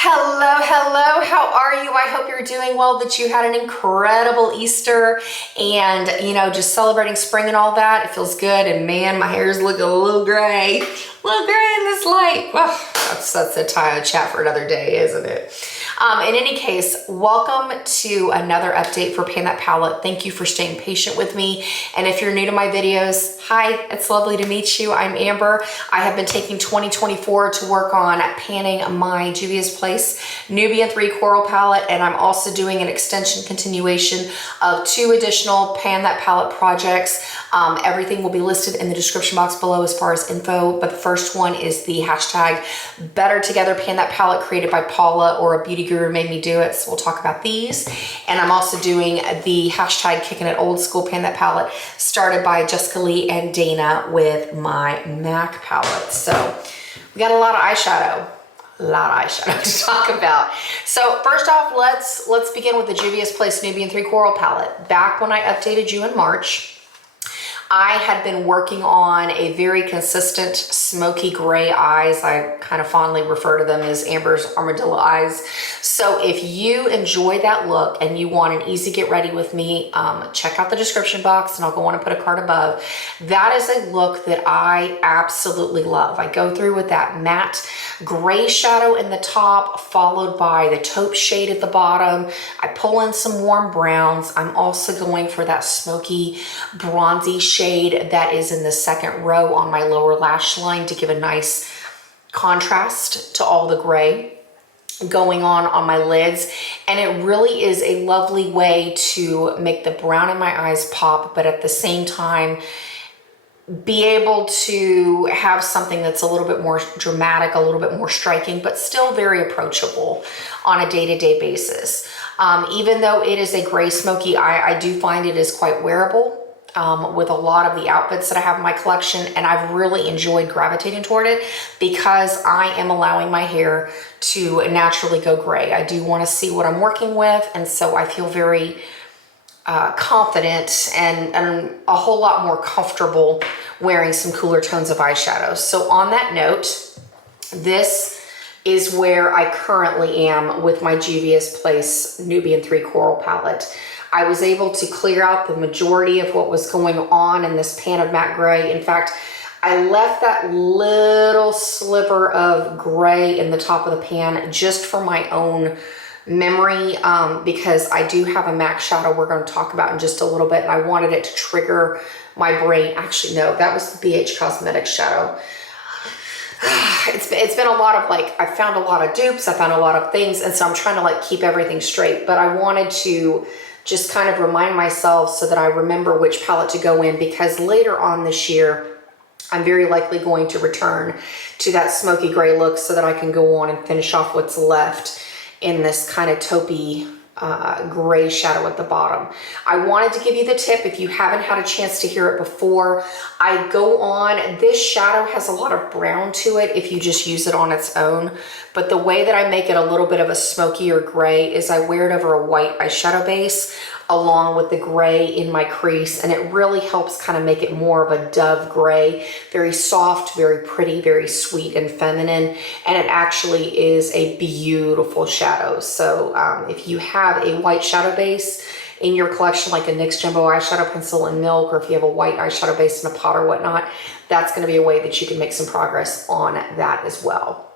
Hello, how are you? I hope you're doing well, that you had an incredible Easter and, just celebrating spring and all that. It feels good. And man, my hair's looking a little gray in this light. Well, that's a chat for another day, isn't it? In any case, welcome to another update for Pan That Palette. Thank you for staying patient with me. And if you're new to my videos, hi, it's lovely to meet you. I'm Amber. I have been taking 2024 to work on panning my Juvia's Place Nubian 3 Coral palette, and I'm also doing an extension continuation of 2 additional Pan That Palette projects. Everything will be listed in the description box below as far as info, but the first one is the hashtag Better Together Pan That Palette, created by Paula, or a beauty guru made me do it, so we'll talk about these. And I'm also doing the hashtag Kicking It Old School Pan That Palette, started by Jessica Lee and Dana with my MAC palette. So we got a lot of eyeshadow to talk about. So first off, let's begin with the Juvia's Place Nubian 3 Coral palette. Back when I updated you in March, I had been working on a very consistent smoky gray eyes. I kind of fondly refer to them as Amber's armadillo eyes. So if you enjoy that look and you want an easy get ready with me, check out the description box and I'll go on and put a card above. That is a look that I absolutely love. I go through with that matte gray shadow in the top, followed by the taupe shade at the bottom. I pull in some warm browns. I'm also going for that smoky bronzy shade that is in the second row on my lower lash line to give a nice contrast to all the gray going on my lids. And it really is a lovely way to make the brown in my eyes pop, but at the same time be able to have something that's a little bit more dramatic, a little bit more striking, but still very approachable on a day-to-day basis. Even though it is a gray smoky eye, I do find it is quite wearable with a lot of the outfits that I have in my collection, and I've really enjoyed gravitating toward it because I am allowing my hair to naturally go gray. I do want to see what I'm working with, and so I feel very confident and a whole lot more comfortable wearing some cooler tones of eyeshadow. So on that note, this is where I currently am with my Juvia's Place Nubian 3 Coral palette. I was able to clear out the majority of what was going on in this pan of matte gray. In fact, I left that little sliver of gray in the top of the pan just for my own memory, because I do have a MAC shadow we're going to talk about in just a little bit, and I wanted it to trigger my brain. Actually, no, that was the BH Cosmetics shadow. It's been a lot of I found a lot of dupes, I found a lot of things, and so I'm trying to keep everything straight, but I wanted to just kind of remind myself so that I remember which palette to go in, because later on this year, I'm very likely going to return to that smoky gray look so that I can go on and finish off what's left in this kind of taupey gray shadow at the bottom. I wanted to give you the tip, if you haven't had a chance to hear it before, I go on, this shadow has a lot of brown to it if you just use it on its own, but the way that I make it a little bit of a smokier gray is I wear it over a white eyeshadow base along with the gray in my crease, and it really helps kind of make it more of a dove gray, very soft, very pretty, very sweet and feminine, and it actually is a beautiful shadow. So if you have a white shadow base in your collection, like a NYX Jumbo eyeshadow pencil in milk, or if you have a white eyeshadow base in a pot or whatnot, that's going to be a way that you can make some progress on that as well.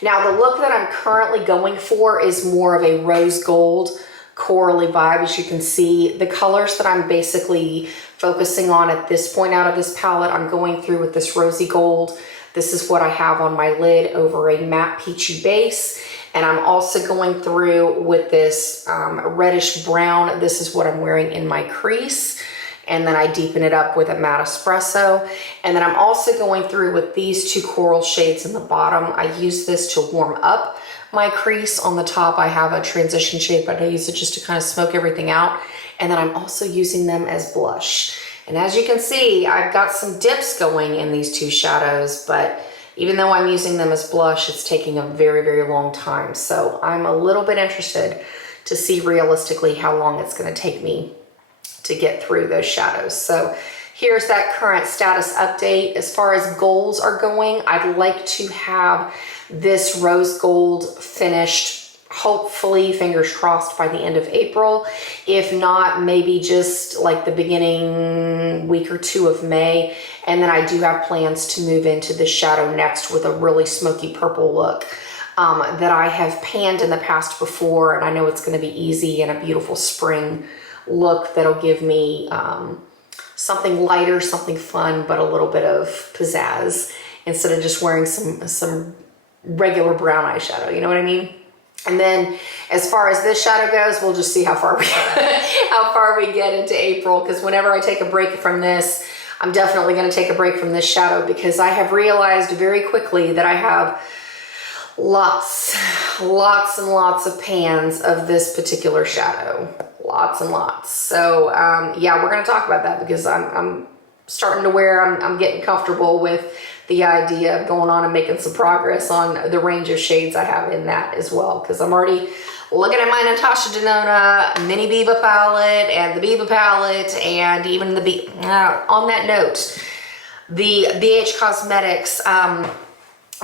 Now, the look that I'm currently going for is more of a rose gold corally vibe. As you can see, the colors that I'm basically focusing on at this point out of this palette, I'm going through with this rosy gold. This is what I have on my lid over a matte peachy base. And I'm also going through with this reddish brown. This is what I'm wearing in my crease. And then I deepen it up with a matte espresso. And then I'm also going through with these 2 coral shades in the bottom. I use this to warm up my crease. On the top, I have a transition shade, but I use it just to kind of smoke everything out. And then I'm also using them as blush. And as you can see, I've got some dips going in these 2 shadows, but even though I'm using them as blush, it's taking a very, very long time. So I'm a little bit interested to see realistically how long it's going to take me to get through those shadows. So here's that current status update. As far as goals are going, I'd like to have this rose gold finished, hopefully, fingers crossed, by the end of April. If not, maybe just like the beginning week or two of May. And then I do have plans to move into the shadow next with a really smoky purple look that I have panned in the past before. And I know it's going to be easy and a beautiful spring look that'll give me something lighter, something fun, but a little bit of pizzazz instead of just wearing some regular brown eyeshadow. You know what I mean? And then as far as this shadow goes, we'll just see how far we get into April, because whenever I take a break from this, I'm definitely going to take a break from this shadow, because I have realized very quickly that I have lots and lots of pans of this particular shadow. Lots and lots. So yeah, we're going to talk about that, because I'm starting to I'm getting comfortable with the idea of going on and making some progress on the range of shades I have in that as well, because I'm already looking at my Natasha Denona mini Biba palette and the Biba palette, and even the on that note, the BH Cosmetics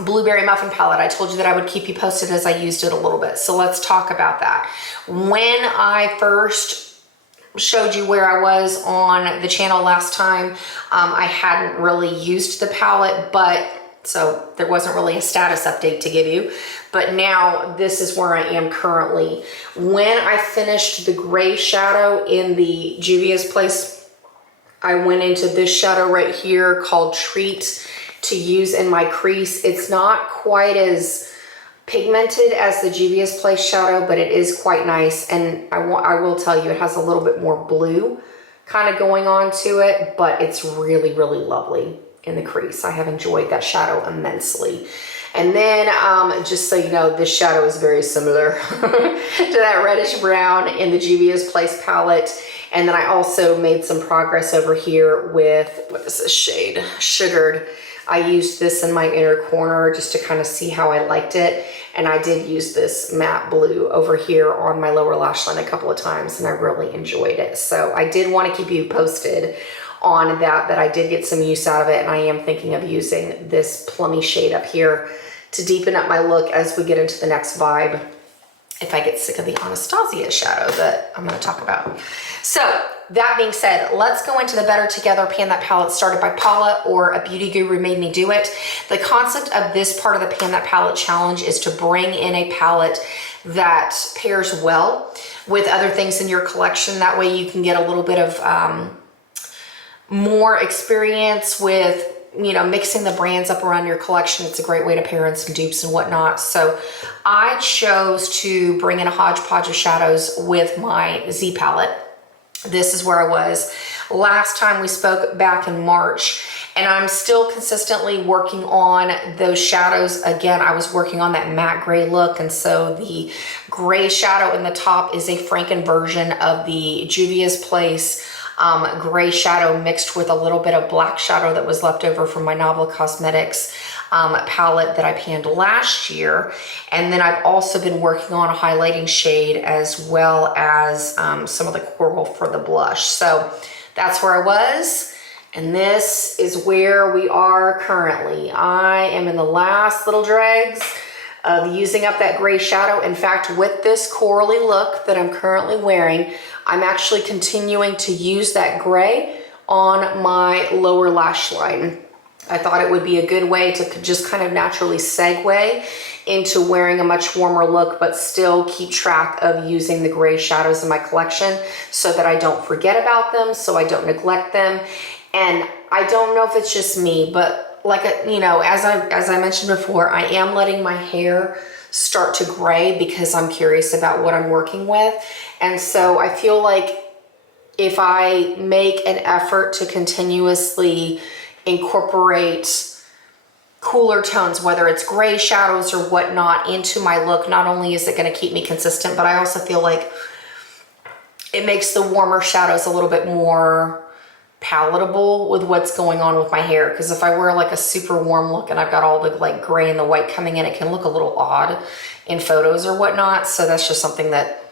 Blueberry Muffin palette. I told you that I would keep you posted as I used it a little bit. So let's talk about that. When I first showed you where I was on the channel last time, I hadn't really used the palette, but so there wasn't really a status update to give you. But now this is where I am currently. When I finished the gray shadow in the Juvia's Place, I went into this shadow right here called Treat to use in my crease. It's not quite as pigmented as the Juvia's Place shadow, but it is quite nice. And I will tell you, it has a little bit more blue kind of going on to it, but it's really, really lovely in the crease. I have enjoyed that shadow immensely. And then just so you know, this shadow is very similar to that reddish brown in the Juvia's Place palette. And then I also made some progress over here with, what is this shade? Sugared. I used this in my inner corner just to kind of see how I liked it. And I did use this matte blue over here on my lower lash line a couple of times, and I really enjoyed it. So I did want to keep you posted on that I did get some use out of it, and I am thinking of using this plummy shade up here to deepen up my look as we get into the next vibe, if I get sick of the Anastasia shadow that I'm going to talk about. So that being said, let's go into the Better Together Pan That Palette started by Paula, or a beauty guru made me do it. The concept of this part of the Pan That Palette challenge is to bring in a palette that pairs well with other things in your collection. That way you can get a little bit of more experience with, you know, mixing the brands up around your collection. It's a great way to pair in some dupes and whatnot. So I chose to bring in a hodgepodge of shadows with my Z palette. This is where I was last time we spoke back in March, and I'm still consistently working on those shadows. Again, I was working on that matte gray look, and so the gray shadow in the top is a Franken version of the Juvia's Place gray shadow mixed with a little bit of black shadow that was left over from my Novel Cosmetics palette that I panned last year. And then I've also been working on a highlighting shade as well as some of the coral for the blush. So that's where I was. And this is where we are currently. I am in the last little dregs of using up that gray shadow. In fact, with this corally look that I'm currently wearing, I'm actually continuing to use that gray on my lower lash line. I thought it would be a good way to just kind of naturally segue into wearing a much warmer look, but still keep track of using the gray shadows in my collection so that I don't forget about them, so I don't neglect them. And I don't know if it's just me, but like, you know, as I mentioned before, I am letting my hair start to gray because I'm curious about what I'm working with. And so I feel like if I make an effort to continuously incorporate cooler tones, whether it's gray shadows or whatnot, into my look, not only is it going to keep me consistent, but I also feel like it makes the warmer shadows a little bit more palatable with what's going on with my hair. Because if I wear like a super warm look and I've got all the like gray and the white coming in, it can look a little odd in photos or whatnot. So that's just something that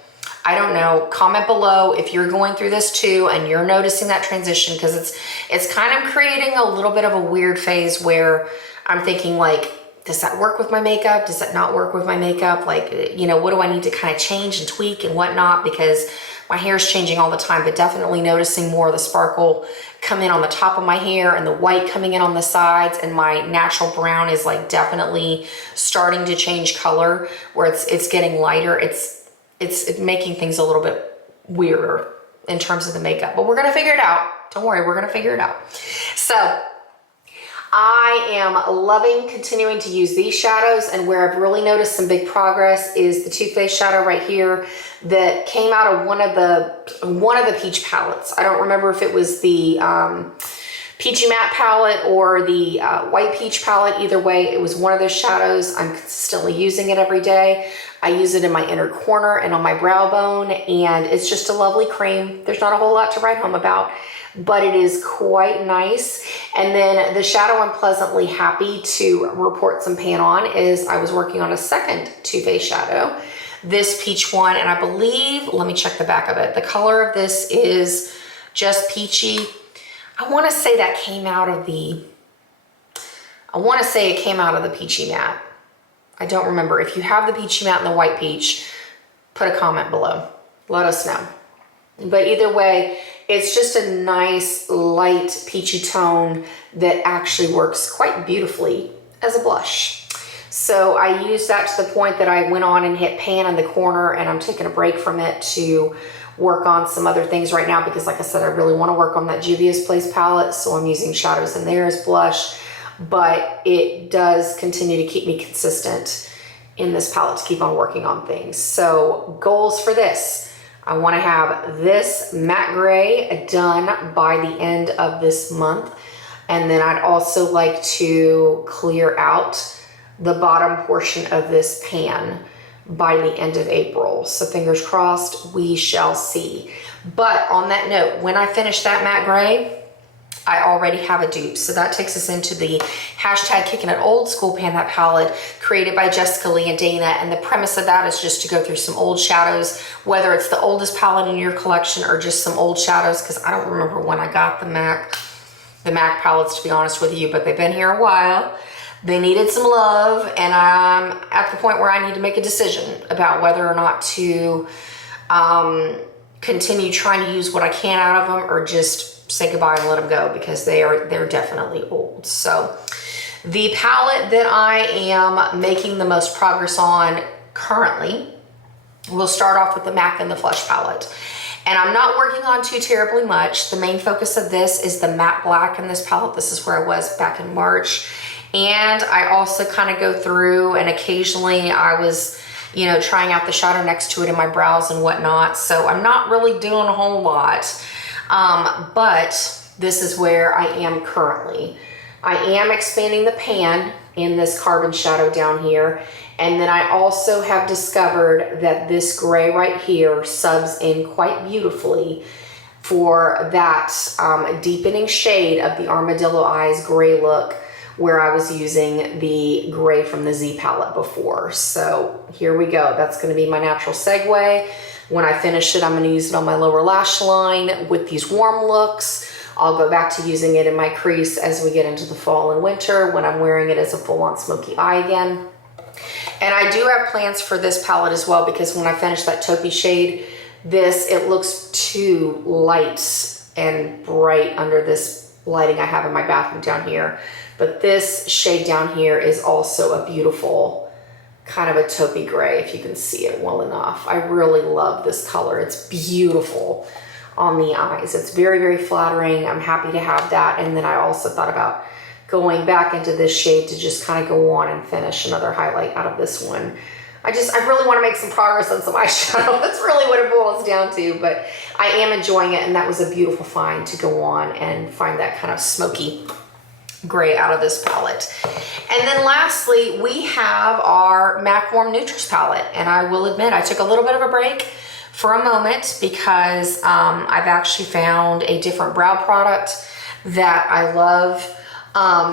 I don't know. Comment below if you're going through this too and you're noticing that transition, because it's kind of creating a little bit of a weird phase where I'm thinking like, does that work with my makeup? Does that not work with my makeup? Like, you know, what do I need to kind of change and tweak and whatnot? Because my hair is changing all the time, but definitely noticing more of the sparkle come in on the top of my hair and the white coming in on the sides, and my natural brown is like definitely starting to change color where it's getting lighter. It's making things a little bit weirder in terms of the makeup, but we're gonna figure it out. Don't worry, we're gonna figure it out. So I am loving continuing to use these shadows, and where I've really noticed some big progress is the Too Faced shadow right here that came out of one of the peach palettes. I don't remember if it was the peachy matte palette or the white peach palette. Either way, it was one of those shadows. I'm consistently using it every day. I use it in my inner corner and on my brow bone, and it's just a lovely cream. There's not a whole lot to write home about, but it is quite nice. And then the shadow I'm pleasantly happy to report some pan on is I was working on a second Too Faced shadow, this peach one, and I believe, let me check the back of it. The color of this is just peachy. I want to say that came out of the, peachy matte. I don't remember. If you have the peachy matte and the white peach, put a comment below. Let us know. But either way, it's just a nice light peachy tone that actually works quite beautifully as a blush. So I used that to the point that I went on and hit pan in the corner, and I'm taking a break from it to work on some other things right now because, like I said, I really want to work on that Juvia's Place palette, so I'm using shadows in there as blush, but it does continue to keep me consistent in this palette to keep on working on things. So goals for this: I want to have this matte gray done by the end of this month, and then I'd also like to clear out the bottom portion of this pan by the end of April. So fingers crossed, we shall see. But on that note, when I finish that matte gray, I already have a dupe. So that takes us into the hashtag Kicking It Old School Pan That palette created by Jessica Lee and Dana. And the premise of that is just to go through some old shadows, whether it's the oldest palette in your collection or just some old shadows, because I don't remember when I got the MAC palettes, to be honest with you, but they've been here a while. They needed some love, and I'm at the point where I need to make a decision about whether or not to continue trying to use what I can out of them or just say goodbye and let them go, because they're definitely old. So the palette that I am making the most progress on currently, we'll start off with the MAC and the Flush palette. And I'm not working on too terribly much. The main focus of this is the matte black in this palette. This is where I was back in March. And I also kind of go through, and occasionally I was, you know, trying out the shadow next to it in my brows and whatnot. So I'm not really doing a whole lot. But this is where I am currently. I am expanding the pan in this carbon shadow down here. And then I also have discovered that this gray right here subs in quite beautifully for that deepening shade of the Armadillo Eyes gray look, where I was using the gray from the Z palette before. So here we go. That's gonna be my natural segue. When I finish it, I'm gonna use it on my lower lash line with these warm looks. I'll go back to using it in my crease as we get into the fall and winter when I'm wearing it as a full-on smoky eye again. And I do have plans for this palette as well, because when I finish that taupey shade, it looks too light and bright under this lighting I have in my bathroom down here. But this shade down here is also a beautiful kind of a taupey gray, if you can see it well enough. I really love this color. It's beautiful on the eyes. It's very, very flattering. I'm happy to have that. And then I also thought about going back into this shade to just kind of go on and finish another highlight out of this one. I really want to make some progress on some eyeshadow. That's really what it boils down to, but I am enjoying it, and that was a beautiful find to go on and find that kind of smoky gray out of this palette. And then lastly, we have our MAC Warm Neutrals palette, and I will admit I took a little bit of a break for a moment because I've actually found a different brow product that I love.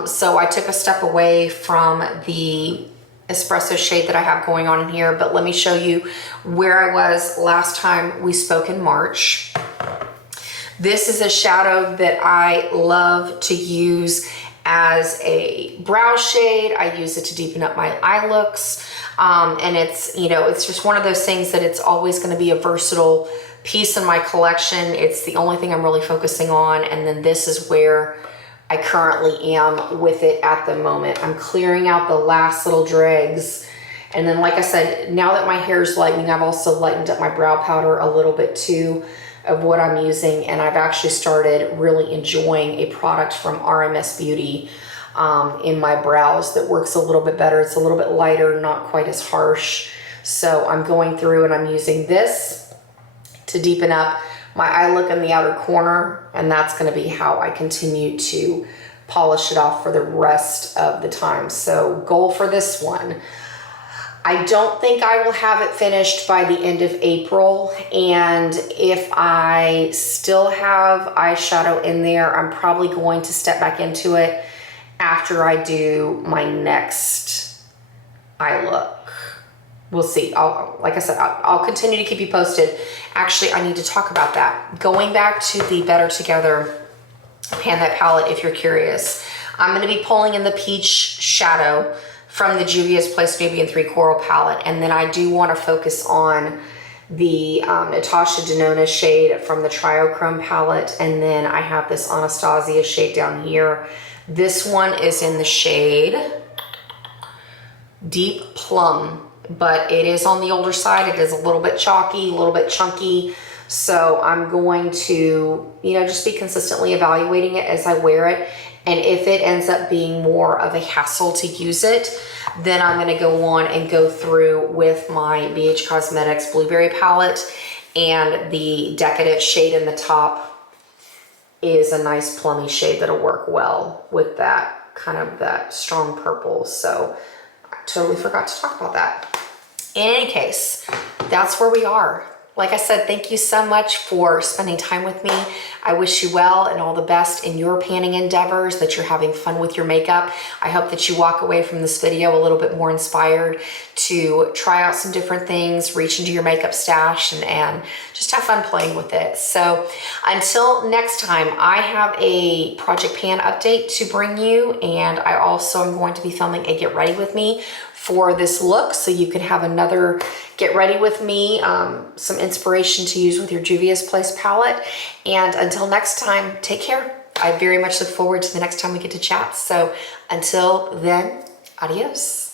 So I took a step away from the espresso shade that I have going on in here, but let me show you where I was last time we spoke in March. This is a shadow that I love to use as a brow shade. I use it to deepen up my eye looks. And it's, you know, it's just one of those things that it's always going to be a versatile piece in my collection. It's the only thing I'm really focusing on. And then this is where I currently am with it at the moment. I'm clearing out the last little dregs. And then, like I said, now that my hair is lightening, I've also lightened up my brow powder a little bit too of what I'm using. And I've actually started really enjoying a product from RMS Beauty in my brows that works a little bit better. It's a little bit lighter, not quite as harsh. So I'm going through and I'm using this to deepen up my eye look in the outer corner, and that's going to be how I continue to polish it off for the rest of the time. So goal for this one, I don't think I will have it finished by the end of April, and if I still have eyeshadow in there, I'm probably going to step back into it after I do my next eye look. We'll see. Like I said, I'll continue to keep you posted. Actually, I need to talk about that. Going back to the Better Together Pan That palette, if you're curious, I'm going to be pulling in the peach shadow from the Juvia's Place Nubian 3 Coral palette. And then I do want to focus on the Natasha Denona shade from the Triochrome palette. And then I have this Anastasia shade down here. This one is in the shade Deep Plum, but it is on the older side. It is a little bit chalky, a little bit chunky. So I'm going to, you know, just be consistently evaluating it as I wear it. And if it ends up being more of a hassle to use it, then I'm going to go on and go through with my BH Cosmetics Blueberry palette, and the Decadent shade in the top is a nice plummy shade that'll work well with that kind of that strong purple. So I totally forgot to talk about that. In any case, that's where we are. Like I said, thank you so much for spending time with me. I wish you well and all the best in your panning endeavors, that you're having fun with your makeup. I hope that you walk away from this video a little bit more inspired to try out some different things, reach into your makeup stash, and just have fun playing with it. So until next time, I have a Project Pan update to bring you, and I also am going to be filming a Get Ready With Me for this look, so you can have another Get Ready With Me, some inspiration to use with your Juvia's Place palette. And until next time, take care. I very much look forward to the next time we get to chat. So until then, adios.